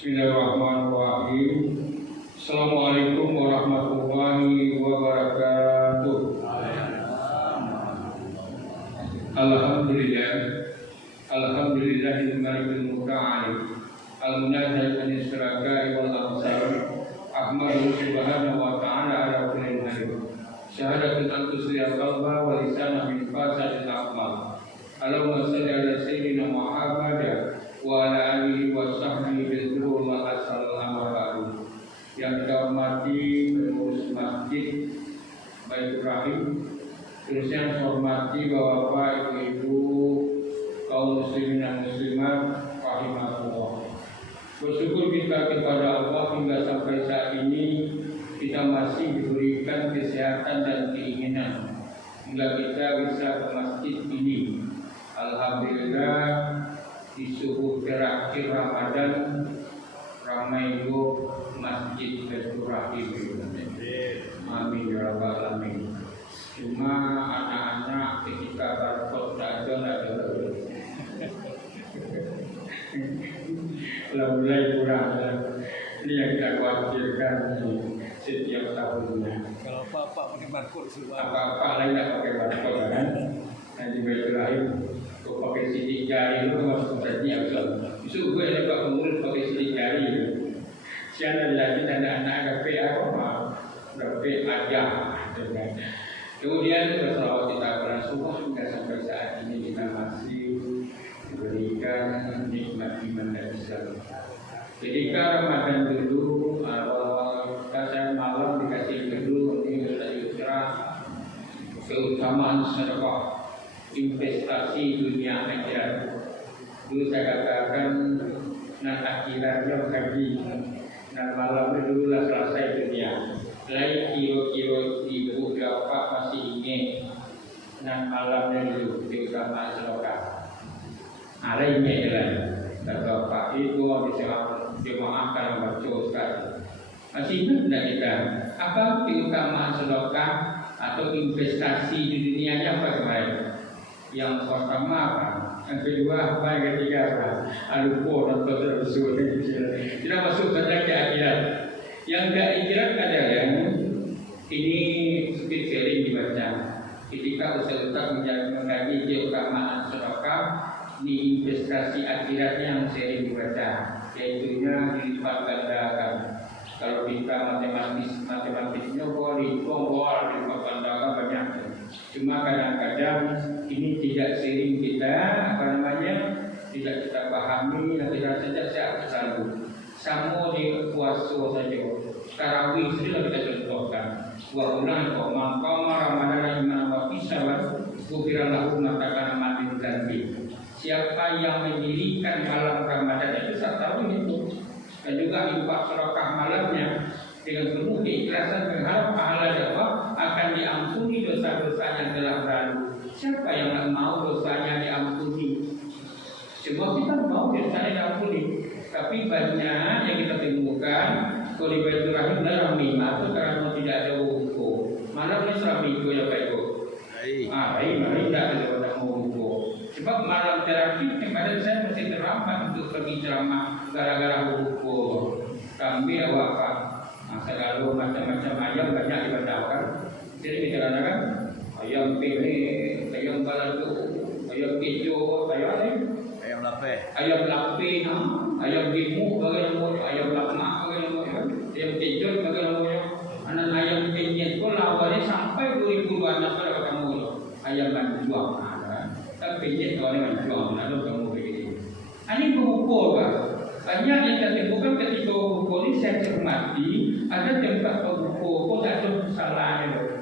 Bismillahirrahmanirrahim. Assalamualaikum warahmatullahi wabarakatuh. Alhamdulillah. Alhamdulillahil malikil muta'ali al-munazal an syuraka'i wal amsal. Ahmadu subhanahu wa ta'ala ala kulli halim. Syahadatul antusliya qalba wa lisana min fasadil aqmal. Allahumma salli ala sayyidina Muhammad wa ala alihi wa sahbihi bil wa assalamu alaikum. Yang kita hormati pengurus masjid Baitur Rahim, terus yang saya hormati bapak-bapak, ibu-ibu, kaum muslimin dan muslimat rahimahullah. Bersyukur kita kepada Allah hingga sampai saat ini kita masih diberikan kesehatan dan keinginan hingga kita bisa ke masjid ini. Alhamdulillah, di subuh terakhir Ramadan ramai go masjid Baitur Rahim. Amin ya rabbal alamin. Cuma anak-anak ketika barcode saja ada mulai kurang. Ini yang kita khawatirkan setiap tahunnya. Kalau bapak pakai barcode semua. Apa-apa lain tak pakai barcode kan? Nanti Baitur Rahim kau pakai sidik jari itu masuk saja Islam. Besok gue ada pak pengurus pakai sidik jari. Siapa lagi anak-anak ada PA apa? Berapa aja. Kemudian berselawat kita kepada semua hingga sampai saat ini kita masih diberikan nikmat iman dan Islam. Ketika Ramadan dulu awal kasih malam dikasih dulu ini yusra keutamaan sedekah investasi dunia akhirat. Dulu saya katakan nan akhiratnya haji, nan malamnya dulu lah selesai dunia. Lain kilo-kilo ibu bapak masih ingin nan malamnya dulu keutamaan sedekah. Lainnya jalan. Dan bapak itu bisa dimaafkan baca sekali. Masih ingat tidak kita? Apa keutamaan sedekah atau investasi di dunianya apa kemarin? Yang pertama apa? Yang kedua apa? Yang ketiga apa? Alupo atau terusur. Tidak masuk saja ke akhirat. Yang ke akhirat adalah ini sedikit sering dibaca. Ketika Ustaz mengkaji keutamaan sedekah di investasi akhiratnya yang sering dibaca, yaitunya dilipat gandakan. Kalau kita matematisnya boleh dilipat gandakan banyak. Cuma kadang-kadang ini tidak sering kita tidak kita pahami, tidak saja saya selalu sama di puasa saja. Tarawih sudah kita contohkan. Wa ulang kau mangkama Ramadan iman wa fisawan gufirallahu matakan amadin dan siapa yang mendirikan malam Ramadan itu tahu itu, dan juga infak sedekah malamnya dengan penuh keikhlasan berharap pahala dakwah akan diampuni dosa-dosa yang telah berlalu. Siapa yang tak mau dosanya diampuni? Semua kita mau dosanya diampuni, tapi banyak yang kita temukan kalau di Baitur Rahim dalam lima itu karena tidak ada wuku. Malamnya selama itu ya Pak Ibu. Mari tidak mau wuku. Sebab malam terakhir kemarin saya masih terlambat untuk pergi ceramah gara-gara wuku. Kami awak segala macam-macam ayam banyak dibatalkan. Jadi dikatakan ayam pele, ayam balado, ayam hijau, ayam lape, ayam gemuk bagaimana, ayam lakmak bagaimana, ayam hijau bagaimana, anak ayam penyet pun lawannya sampai 2000 anak pada kamu ayam banjuang. Tapi penyet orang banjuang, lalu kamu begini. Ini mengukur kan? Banyak yang kita temukan ketika mengukur ini saya cermati ada tempat mengukur ada masalahnya.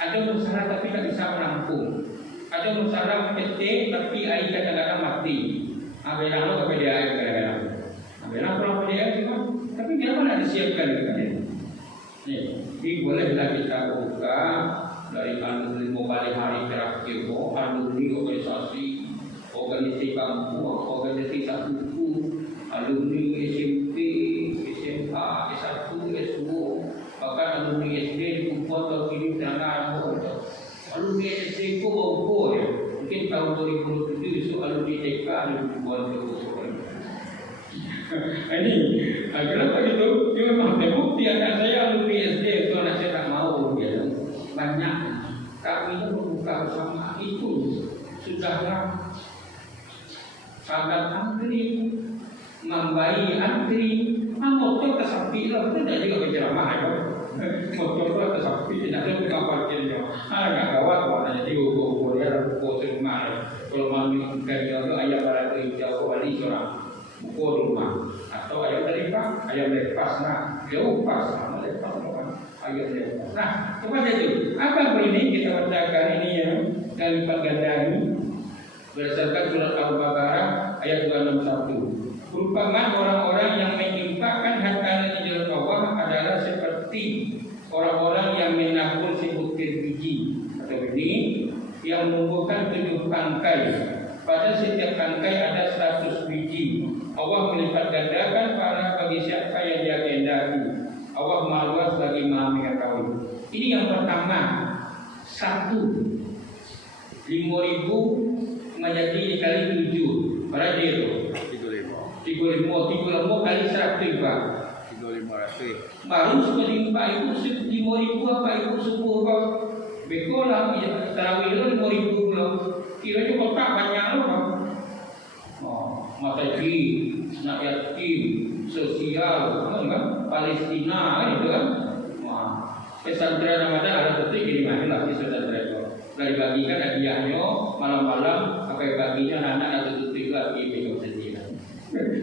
Ada masalah tapi tak bisa menampung. Ada masalah mencetek tapi air kadang-kadang mati. Abelang lo kepada air kadang-kadang. Abelang pulang kepada air cuma, tapi dia mana disiapkan kan? Ini bolehlah kita buka dari alumni mobile hari terakhir, alumni organisasi kampung, organisasi buku, alumni SMP, SMA, S1, S2, bahkan alumni SD kumpul atau kini jangan alumni SD kumpul ya. Mungkin tahun 2007 itu alumni TK dibuat Ini kenapa gitu? Itu memang terbukti anak saya alumni SD itu anak saya tak mau ya. Banyak kami itu membuka bersama itu sudahlah sahabat antri membayi antri motor kesapi lah betul tidak juga berceramah ya. Motor kesapi tidak ada tukang parkirnya. Nggak gawat warnanya di ukur dia ukur rumah. Kalau mau kerja itu ayam barat hijau balik orang ukur rumah atau ayam dari pak ayam lepas nah jauh pas sama lepas kan ayam lepas. Nah kepada itu apa ini kita bacakan ini ya kalimat ganda ini berdasarkan surat Al-Baqarah ayat 261. Perumpamaan orang-orang yang menyimpangkan hartanya di jalan Allah adalah seperti orang-orang yang menabur sebutir biji atau benih yang menumbuhkan 7 tangkai. Pada setiap tangkai ada 100 biji. Allah melipat gandakan pahala bagi siapa yang dia kehendaki. Allah Maha Luas bagi Maha Mengetahui. Ini yang pertama. 5.000 menjadi dikali 7 berapa itu? 35 kali 100 Pak 3.500 baru sekelimpa itu 5.000 apa itu 10 Pak bekolah tarawih itu 5.000 belum kira-kira kotak banyak loh Pak mata nak yatim sosial kan Palestina itu kan pesantren Ramadan ada detik ini mana lah pesantren itu dari bagikan hadiahnya malam-malam pakai baginya anak atau detik lagi pegang sendiri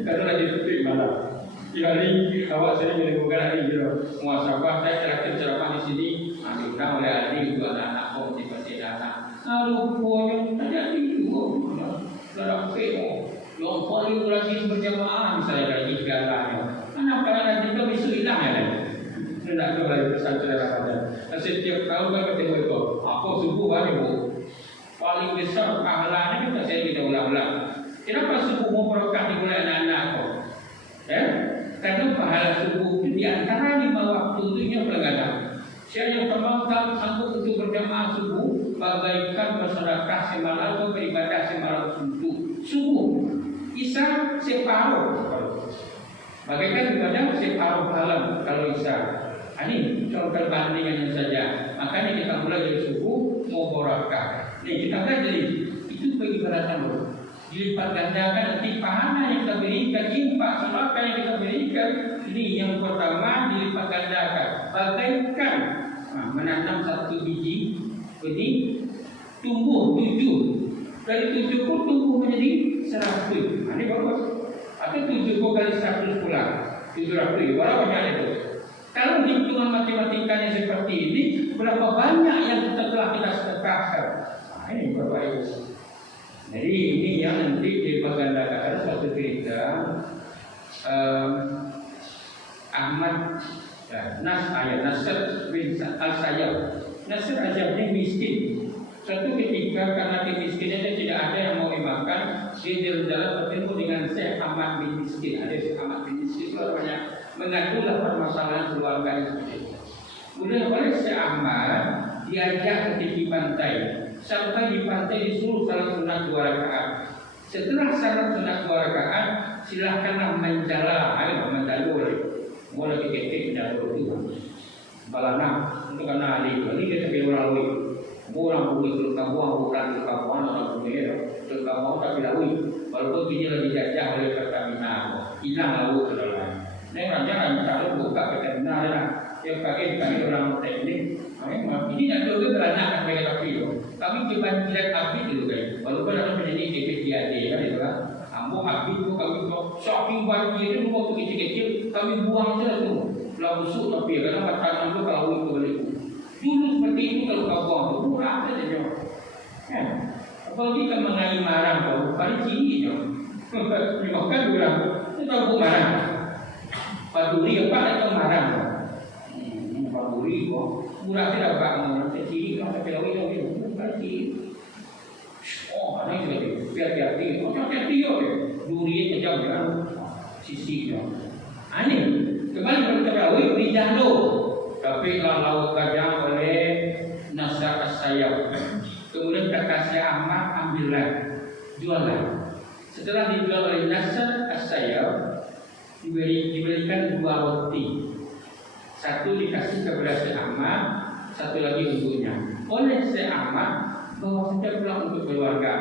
karena lagi detik malam kali awak sering menimbulkan hari gitu muasabah saya terakhir ceramah di sini diundang oleh adik untuk anak-anak motivasi anak lalu poyong ada di juga dalam PO yang paling rajin berjamaah misalnya dari segalanya anak kalian juga bisa hilang ya tidak kembali pesantren Ramadan. Setiap tahun kan ketemu itu. Aku subuh hari bu. Paling besar pahalanya kita saya ulang-ulang. Kenapa subuh mau berkah di bulan anak-anak kok? Ya, karena pahala subuh di antara 5 waktu itu yang bergadang. Siapa yang termakan sanggup untuk berjamaah subuh, bagaikan bersedekah semalam atau beribadah semalam subuh. Isya separuh. Bagaikan ibadah separuh malam kalau isya. Ini contoh perbandingannya saja. Makanya kita mulai dari subuh mau barakah. Nih kita pelajari itu beribadah dulu. Dilipat gandakan nanti pahala yang kita berikan, infak sedekah yang kita berikan. Ini yang pertama dilipat gandakan. Bagaikan menanam 1 biji benih tumbuh 7. Dari 7 pun tumbuh menjadi 100. Ini bagus. Atau 7 kali 100 pula 700. Berapa banyak itu? Kalau hitungan matematikanya seperti ini, berapa banyak yang telah kita sedekahkan? Nah, ini Bapak Ibu. Jadi ini yang nanti dibagandakan ada suatu cerita Ahmad Nasr bin Al-Sayyab. Nasr Al-Sayyab ini miskin. Suatu ketika karena kemiskinannya dia tidak ada yang mau dimakan, dia jalan-jalan bertemu dengan Syekh Ahmad bin Miskin. Ada Syekh Ahmad bin Miskin itu banyak mengaturlah permasalahan keluarga itu. Kemudian oleh Syekh Ahmad diajak ke tepi pantai. Sampai di pantai disuruh salat sunat 2 rakaat. Setelah salat sunat 2 rakaat, silahkanlah menjala, boleh diketik menjalur itu. Balana untuk kena ali, ini kita bilang orang bumi terkabuang bukan terkabuang orang bumi terkabuang tapi laui walaupun dia lagi dijajah oleh Pertamina hilang laut ke dalam. Ini jangan kalau buka Pertamina lah yang kami orang teknik ini tidak boleh beranak sebagai api kami kebanjiran api dulu guys walaupun ada menjadi DPDAD kan itu kan ambo api itu kami shopping banjir itu waktu kecil-kecil kami buang saja tuh lah busuk tapi karena makanan itu kalau itu balik dulu seperti itu kalau kau buang itu murah saja jauh. Apalagi kan mengenai marang kau paling tinggi jauh. Dimakan dulu itu tahu marang. Paduri apa itu marang? Paduri kok murah tidak pak marang kecil kalau tapi lawi itu paling tinggi. Oh ada yang lagi hati-hati. Oh hati-hati yo. Duri kejam ya sisi jauh. Aneh kembali ke lawi di jalo. Tapi kalau kajang oleh Nasr As-Sayyab, kemudian kakak Ahmad ambillah, jualan. Setelah dijual oleh Nasr As-Sayyab, diberikan 2 roti. Satu dikasih kepada si Ahmad, satu lagi untuknya. Oleh si Ahmad bawa saja pulang untuk keluarga.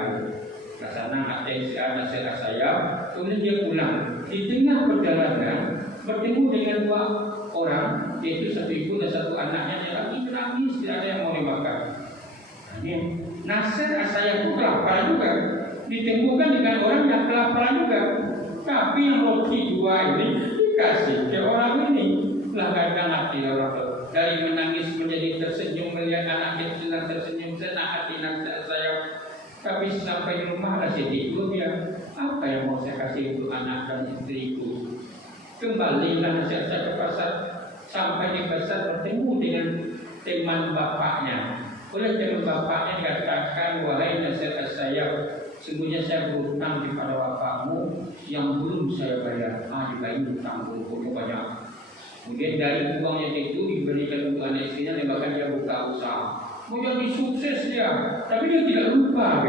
Karena ada si anak saya, kemudian dia pulang. Di tengah perjalanan bertemu dengan 2 orang, yaitu satu ibu dan satu anaknya yang lagi menangis, tidak ada yang mau dimakan. Nasir saya pun kelaparan juga, ditemukan dengan orang yang kelaparan juga. Tapi yang roti 2 ini dikasih ke orang ini. Lah kadang hati orang dari menangis menjadi tersenyum melihat anaknya senang tersenyum, senang hati nasihat saya. Tapi sampai di rumah masih tidur dia. Apa yang mau saya kasih untuk anak dan istriku? Kembalilah nasihat saya ke pasar. Sampai di pasar bertemu dengan teman bapaknya. Oleh teman bapaknya dikatakan, wahai nasihat saya, sungguhnya saya berhutang kepada bapakmu yang belum saya bayar. Dibayar hutang untuk banyak. Kemudian dari uangnya itu diberikan untuk anak istrinya, dan bahkan dia buka usaha. Mau jadi sukses dia, tapi dia tidak lupa.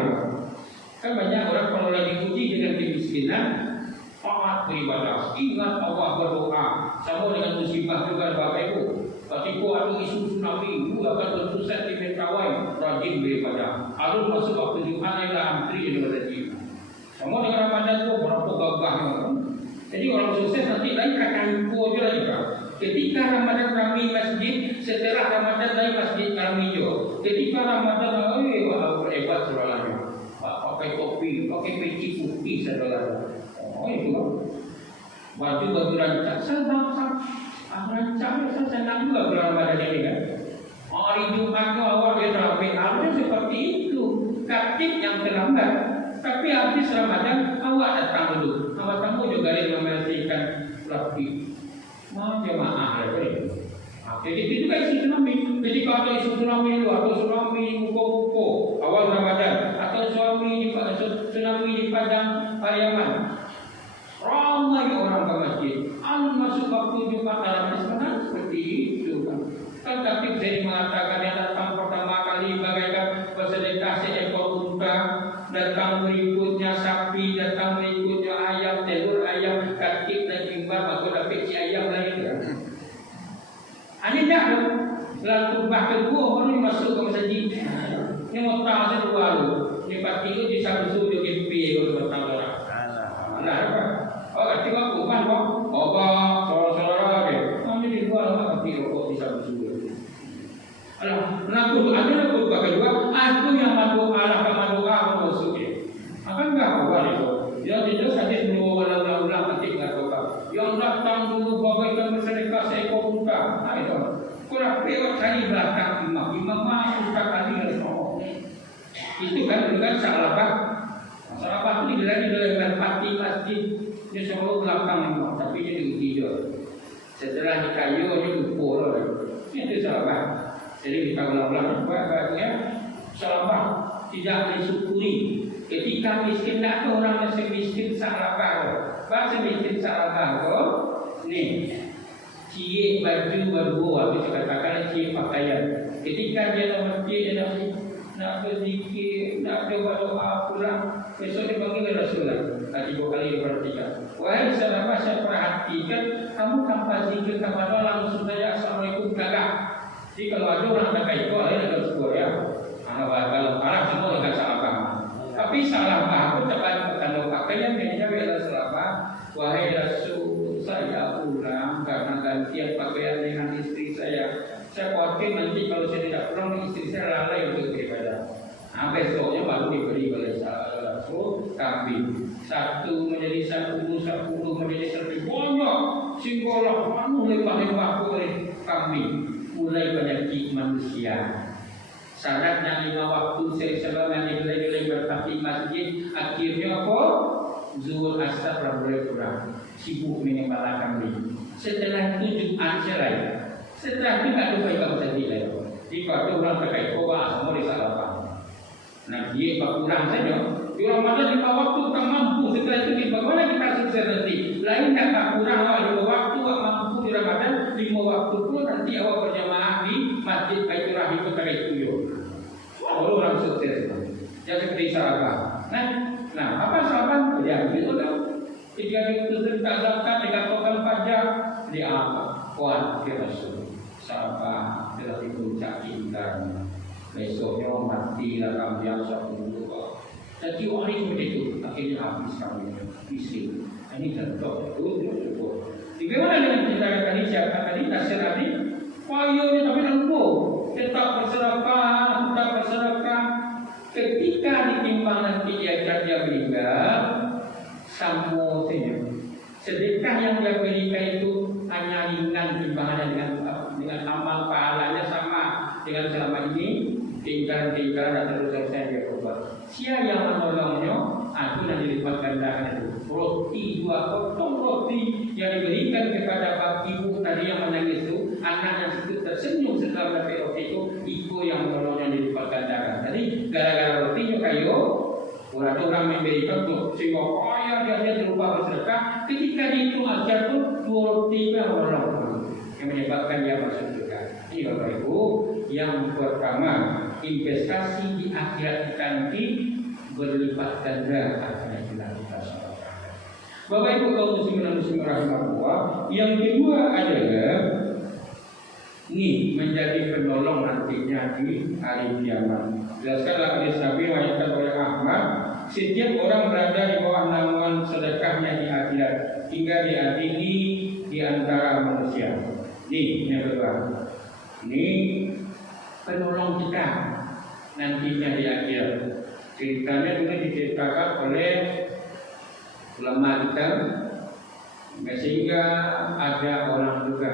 Kan banyak orang kalau lagi diuji dengan kemiskinan, taat beribadah, ingat Allah, berdoa. Sama dengan musibah juga Bapak Ibu. Ketika ada isu tsunami, itu akan berpusat di Mentawai, rajin beribadah. Alun masuk waktu Jumat, ada antri dengan rajin. Sama dengan Ramadan itu berapa gagahnya. Jadi orang sukses nanti lain akan ikut lagi Pak. Ketika Ramadan ramai masjid, setelah Ramadan lain masjid ramai juga. Ketika Ramadan, hebat saudaranya. Pakai topi, pakai peci putih saudara. Itu baju rancang, rancang saya senang juga bulan Ramadan ini kan. Hari Jumatnya awal dia ramai, harusnya seperti itu. Katib yang terlambat, tapi habis Ramadan awak datang dulu. Awak tamu juga dia memerhatikan rapi. Jemaah jadi itu juga isu tsunami. Jadi kalau ada isu tsunami itu atau tsunami di Muko awal Ramadan atau tsunami di Padang Pariaman, ramai orang ke masjid. Masuk waktu Jumat dalam sebenarnya seperti itu kan. Kan Katib jadi mengatakan yang datang pertama kali bagaikan bersedekah seekor unta, datang berikutnya sapi, datang berikutnya ayam, telur ayam, Katib dan imbar atau dapat si ayam lagi kan. Hanya tak lalu bah kedua orang masuk ke masjid. Ini mau tahu saya dua lu. Ini pasti itu di satu sudut GP kalau tahu orang. Nah apa? Oh ketika kuman kok, saudara deh. Kami di luar apa di rokok di satu sudut. Aku ada khutbah kedua, aku yang madu arah ke madu aku masuk ya. Akan enggak apa itu. Dia tidak saja mengulang nanti enggak tahu. Yang datang dulu bagaikan bersedekah seekor unta. Itu. Kurang lewat kali belakang imam masuk kali harus ngomong. Itu kan juga salabah. Salabah itu lagi dalam hati masjid. Dia selalu belakang imam, tapi dia tidur. Setelah dikayu dia lupa. Itu salabah. Jadi kita ulang-ulang baiknya salabah tidak disyukuri. Ketika miskin tak ada orang yang miskin salabah. Bahasa miskin salabah nih. Cie baju baru itu katakan cie pakaian. Ketika dia nak masjid dia nak berzikir, nak berdoa pulang, besok dia panggil Rasulullah. Tadi 2 kali diperhatikan. Wahai sahabat saya perhatikan, kamu tanpa zikir kepada langsung saja assalamualaikum gagah. Jadi kalau ada orang tak itu, ada yang sebuah ya. Kalau parah semua dengan salah paham. Tapi salah paham cepat kalau pakaian dia adalah salah paham. Wahai Rasul, saya pulang karena gantian pakaian dengan istri saya. Saya khawatir nanti kalau saya tidak pulang, istri saya lalai untuk beribadah. Besoknya baru diberi oleh Rasul kambing. 1 menjadi 10, 10 menjadi 1000 banyak. Singgolah penuh lempah-lempah oleh kambing. Mulai penyakit manusia. Syaratnya 5 waktu selama nilai-nilai bertaklim masjid. Akhirnya apa? Zuhur asar boleh kurang. Sibuk menyembah kambing. Setelah itu Jumat cerai. Setelah itu tak lupa ibadah masjid lagi. Jika ada orang terkait koba, semua disalahkan. Nah dia kurang saja. Di Ramadan 5 waktu tak mampu. Setelah itu bagaimana kita sukses nanti? Lain tak kurang awal 5 waktu tak mampu di Ramadan 5 waktu pun nanti awal berjamaah di Masjid Baitur Rahim terkait itu. Baru orang sukses. Yang seperti sahabat. Nah apa sahabat? Ya itu dah. Ketika dituntut zakat, dikatakan pajak, dia kuat dia masuk. Sabar, dia di puncak cinta. Besoknya mati dalam biasa dulu. Jadi orang itu begitu, akhirnya habis kami miskin. Ini contoh itu cukup. Bagaimana dengan kita tadi siapa tadi nasir tadi? Payungnya tapi lembut, tetap bersedekah. Ketika ditimbang nanti dia meninggal, sama saja. Sedekah yang dia berikan itu hanya ringan timbangannya dengan amal pahalanya sama dengan selama ini. Tinggal dan terus dia berubah. Siapa yang menolongnya? Aku nanti dilipat gandakan itu. Roti 2 potong roti yang diberikan kepada ibu tadi yang menangis itu, anak yang tersenyum setelah dapat roti itu yang menolongnya dilipat gandakan. Tadi gara-gara rotinya kayu, orang memberikan tuh sehingga kaya dia berubah bersedekah. Ketika dihitung ajar tuh 2 roti yang menolong yang menyebabkan dia masuk surga. Ini Bapak Ibu yang pertama. Investasi di akhirat kita nanti berlipat ganda akan kita sedekah. Bapak Ibu kaum muslimin dan muslimat rahimahullah, yang kedua adalah ini menjadi penolong nantinya di hari kiamat. Jelaskanlah hadis Nabi riwayatkan oleh Ahmad, setiap orang berada di bawah naungan sedekahnya di akhirat hingga diadili di antara manusia. Ini yang kedua. Ini penolong kita nantinya di akhir. Ceritanya dulu diceritakan oleh ulama kita, sehingga ada orang juga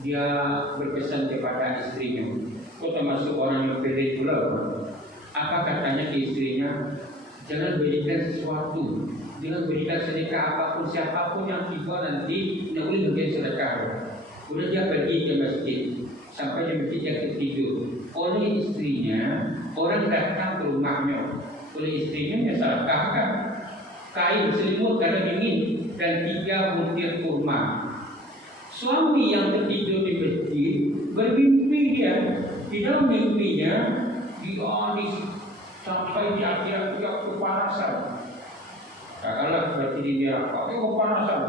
dia berpesan kepada istrinya. Termasuk orang yang pede pula. Apa katanya ke istrinya? Jangan berikan sesuatu, jangan berikan sedekah apapun siapapun yang tiba nanti tidak boleh berikan sedekah. Kemudian dia pergi ke masjid. Sampai di masjid yang tertidur. Oleh istrinya, orang datang ke rumahnya. Oleh istrinya sedekahkan kain selimut karena dingin dan 3 butir kurma. Suami yang tertidur di masjid bermimpi dia. Di dalam mimpinya dia sampai di akhirat dia kepanasan. Katakanlah seperti di neraka, kepanasan.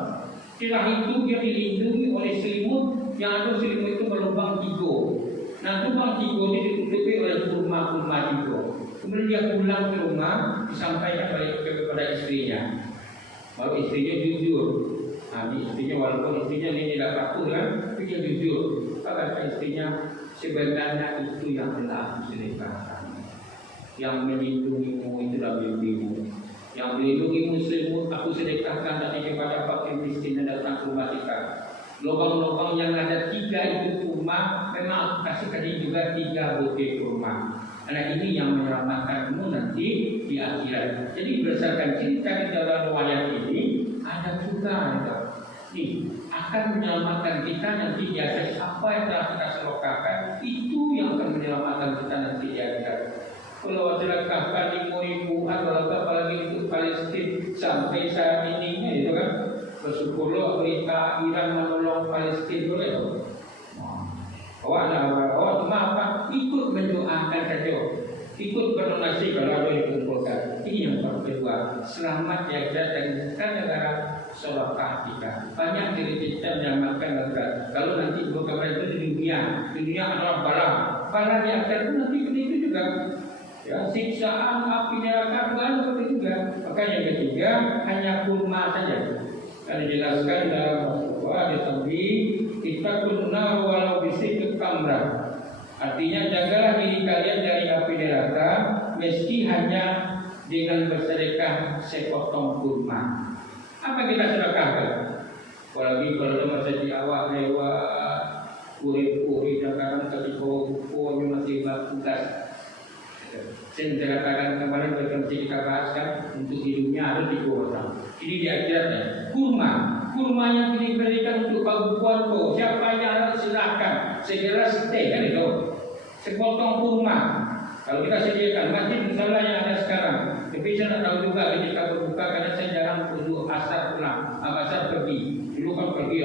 Setelah itu dia dilindungi oleh selimut yang ada selimut itu berlubang 3. Nah, lubang 3 ini ditutupi oleh kurma-kurma 3. Kemudian dia pulang ke rumah, disampaikan kepada istrinya. Baru istrinya jujur. Nah, istrinya walaupun istrinya ini tidak patuh kan, tapi dia jujur. Kata istrinya, sebenarnya itu yang telah aku sedekahkan. Yang melindungimu itu dalam mimpimu. Yang melindungimu selimut aku sedekahkan tadi kepada fakir miskin yang datang ke rumah kita. Lubang-lubang yang ada 3 itu kurma, memang aku kasih tadi juga 3 butir kurma. Karena ini yang menyelamatkanmu nanti di akhirat. Jadi berdasarkan cerita di dalam riwayat ini ada juga nih akan menyelamatkan kita nanti di akhirat. Apa yang telah kita sedekahkan itu yang akan menyelamatkan kita nanti di akhirat. Kalau sedekahkan 5.000 apalagi untuk Palestina sampai saat ini itu kan. Bersyukurlah berita Iran menolong Palestina boleh. Awak cuma apa? Ikut mendoakan saja. Ikut berdonasi kalau ada yang dikumpulkan. Ini yang kedua. Selamat ya dan negara sedekah kita. Banyak diri kita menyelamatkan negara. Kalau nanti berkabar itu di dunia adalah bala di akhirat itu nanti begitu juga. Ya, siksaan api neraka begitu juga. Maka yang ketiga hanya kurma saja. Ada dijelaskan dalam bahwa di Nabi kita kunnar walau bisik kamrah. Artinya jagalah diri kalian dari api neraka meski hanya dengan bersedekah sepotong kurma. Apa kita sedekahkan? Apalagi kalau masih di awal lewat kurit dan kadang ketika bukunya masih bertugas. Saya katakan kemarin berkali kita bahaskan untuk hidupnya harus dikuatkan. Ini di akhiratnya. Kurma yang diberikan untuk buat siapa yang harus silakan segera stay kan itu. Sepotong kurma. Kalau kita sediakan masjid misalnya yang ada sekarang. Tapi saya tidak tahu juga ketika berbuka karena saya jarang untuk asar pulang. Asar pergi. Dulu kan pergi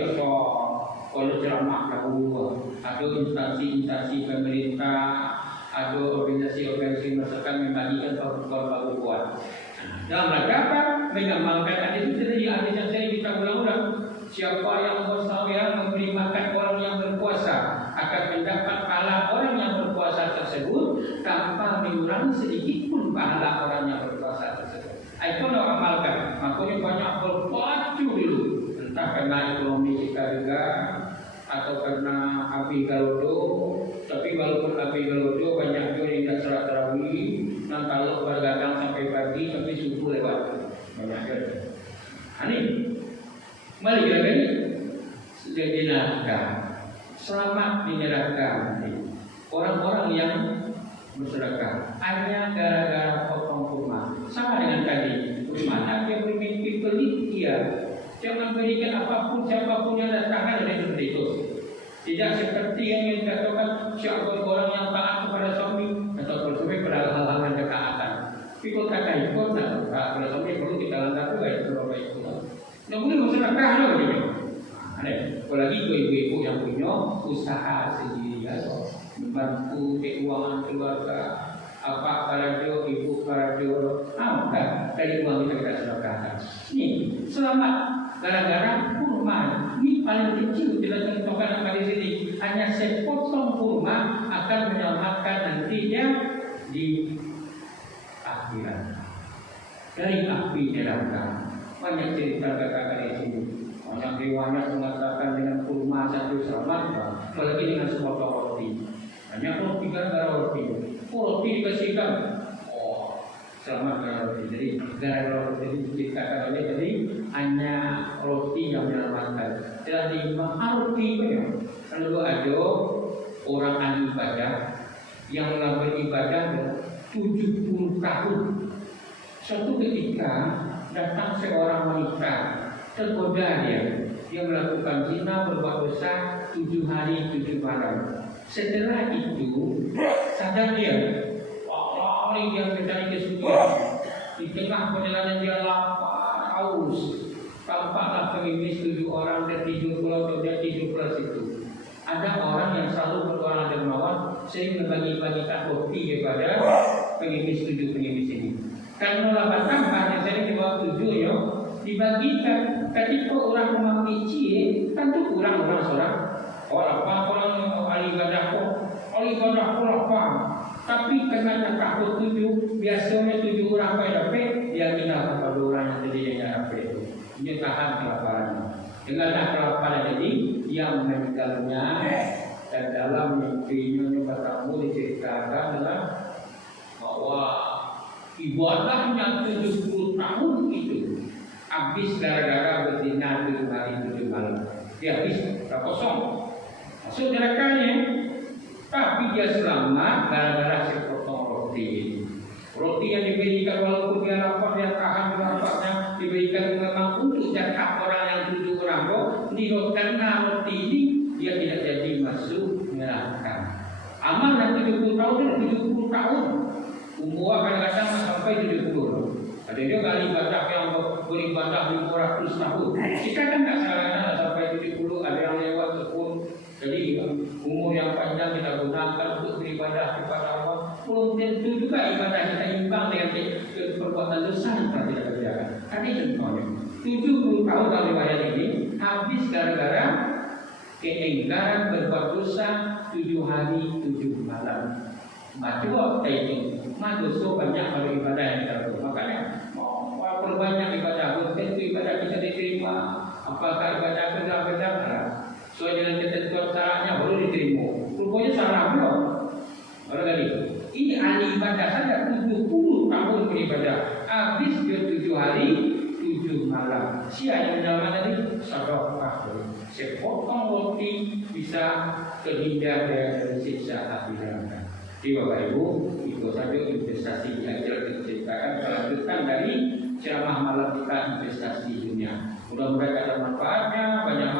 kalau ceramah dahulu. Ada instansi pemerintah. Ada organisasi masyarakat membagikan perbukuan. Dalam rangka apa? mengamalkan hadis itu dari hadis yang saya kita ulang-ulang. Siapa yang bersawer memberi makan orang yang berpuasa akan mendapat pahala orang yang berpuasa tersebut tanpa mengurangi sedikit pun pahala orang yang berpuasa tersebut. Itu lo amalkan. Makanya banyak berpacu dulu, entah karena ekonomi kita juga atau karena api galodo. Tapi walaupun api galodo banyak juga yang tidak sholat tarawih, dan kalau berdagang sampai pagi tapi subuh lewat banyak juga. Ini mari kita ini di neraka, selamat di neraka. Orang-orang yang bersedekah hanya gara-gara potong kurma, sama dengan tadi. Mana dia bermimpi pelit dia, jangan berikan apapun siapapun yang datangkan dari seperti itu. Tidak seperti yang dikatakan siapa orang yang taat kepada suami atau suami pada hal-hal yang ketaatan. Pikul kata ikut, nah pada suami perlu kita langgar juga itu berapa itu. Namun bersedekah loh gitu. Apalagi ibu-ibu yang punya usaha sendiri ya, membantu keuangan keluarga, apa karajo, ibu karajo, kan dari uang kita sedekahkan. Ini selamat gara-gara kurma. Ini paling kecil tidak contohkan apa di sini. Hanya sepotong kurma akan menyelamatkan nantinya di akhirat dari api neraka. Banyak cerita katakan di sini. Banyak riwayat mengatakan dengan kurma satu selamat, apalagi dengan sepotong roti. Hanya roti gara-gara roti. Roti dikasihkan, selamat gara roti. Jadi gara-gara roti diciptakan oleh tadi hanya roti yang menyelamatkan. Jadi roti banyak. Kalau ada orang ahli ibadah yang melakukan ibadah 70 tahun. Suatu ketika datang seorang wanita, tergoda dia melakukan zina, berbuat dosa 7 hari 7 malam. Setelah itu sadar dia, lari dia mencari kesucian. Di tengah perjalanan dia lapar, haus. Tampaklah pengemis 7 orang tertidur pulau dia tidur pulau situ. Ada orang yang selalu berwarna dermawan, sering membagi-bagikan roti kepada pengemis 7 pengemis ini. Karena lapan tambah yang sering dibawa 7 ya, dibagikan. Ketika orang memakai cie, tentu kurang orang seorang. Orang ahli ibadah apa? Tapi karena takut 7, biasanya 7 orang dapat, dia minta kepada orang yang tadinya dapat. Dia tahan kelaparan. Dengan kelaparan jadi yang meninggalnya dan dalam mimpinya bertemu diceritakan adalah bahwa ibadahnya 70 tahun itu habis gara-gara berzina 7 hari 7 malam. Dia habis kosong. Masuk nerakanya. Tapi dia selamat gara-gara sepotong roti. Roti yang diberikan walaupun dia lapar, dia tahan laparnya, diberikan memang untuk zakat orang yang 7 orang kok. Karena roti ini dia tidak jadi masuk neraka. Amal yang 70 tahun dan 70 tahun. Umur kadang-kadang sampai 70. Ada dia kali ibadah yang beribadah 500 tahun. Kita kan tak salah sampai 70, ada yang lewat 10. Jadi umur yang panjang kita gunakan untuk beribadah kepada Allah. Belum tentu juga ibadah kita imbang dengan perbuatan dosa yang kita kerjakan. Tadi contohnya 70 tahun dalam riwayat ini habis gara-gara keenggaran berbuat dosa 7 hari 7 malam. Macam itu, dosa banyak kalau ibadah yang kita lakukan. Makanya perbanyak ibadah, belum tentu ibadah kita diterima. Apakah ibadah benar-benar sesuai dengan ketentuan syaratnya baru diterima. Rupanya salah belum. Orang tadi, ini ahli ibadah saja 70 tahun beribadah. Habis dia 7 hari 7 malam. Siapa yang menjalankan tadi? Sedekah. Sepotong roti bisa terhindar dari siksa api neraka. Jadi Bapak Ibu, itu saja investasi di akhirat kita ceritakan. Lanjutkan dari ceramah malam kita investasi dunia. Mudah-mudahan ada manfaatnya, banyak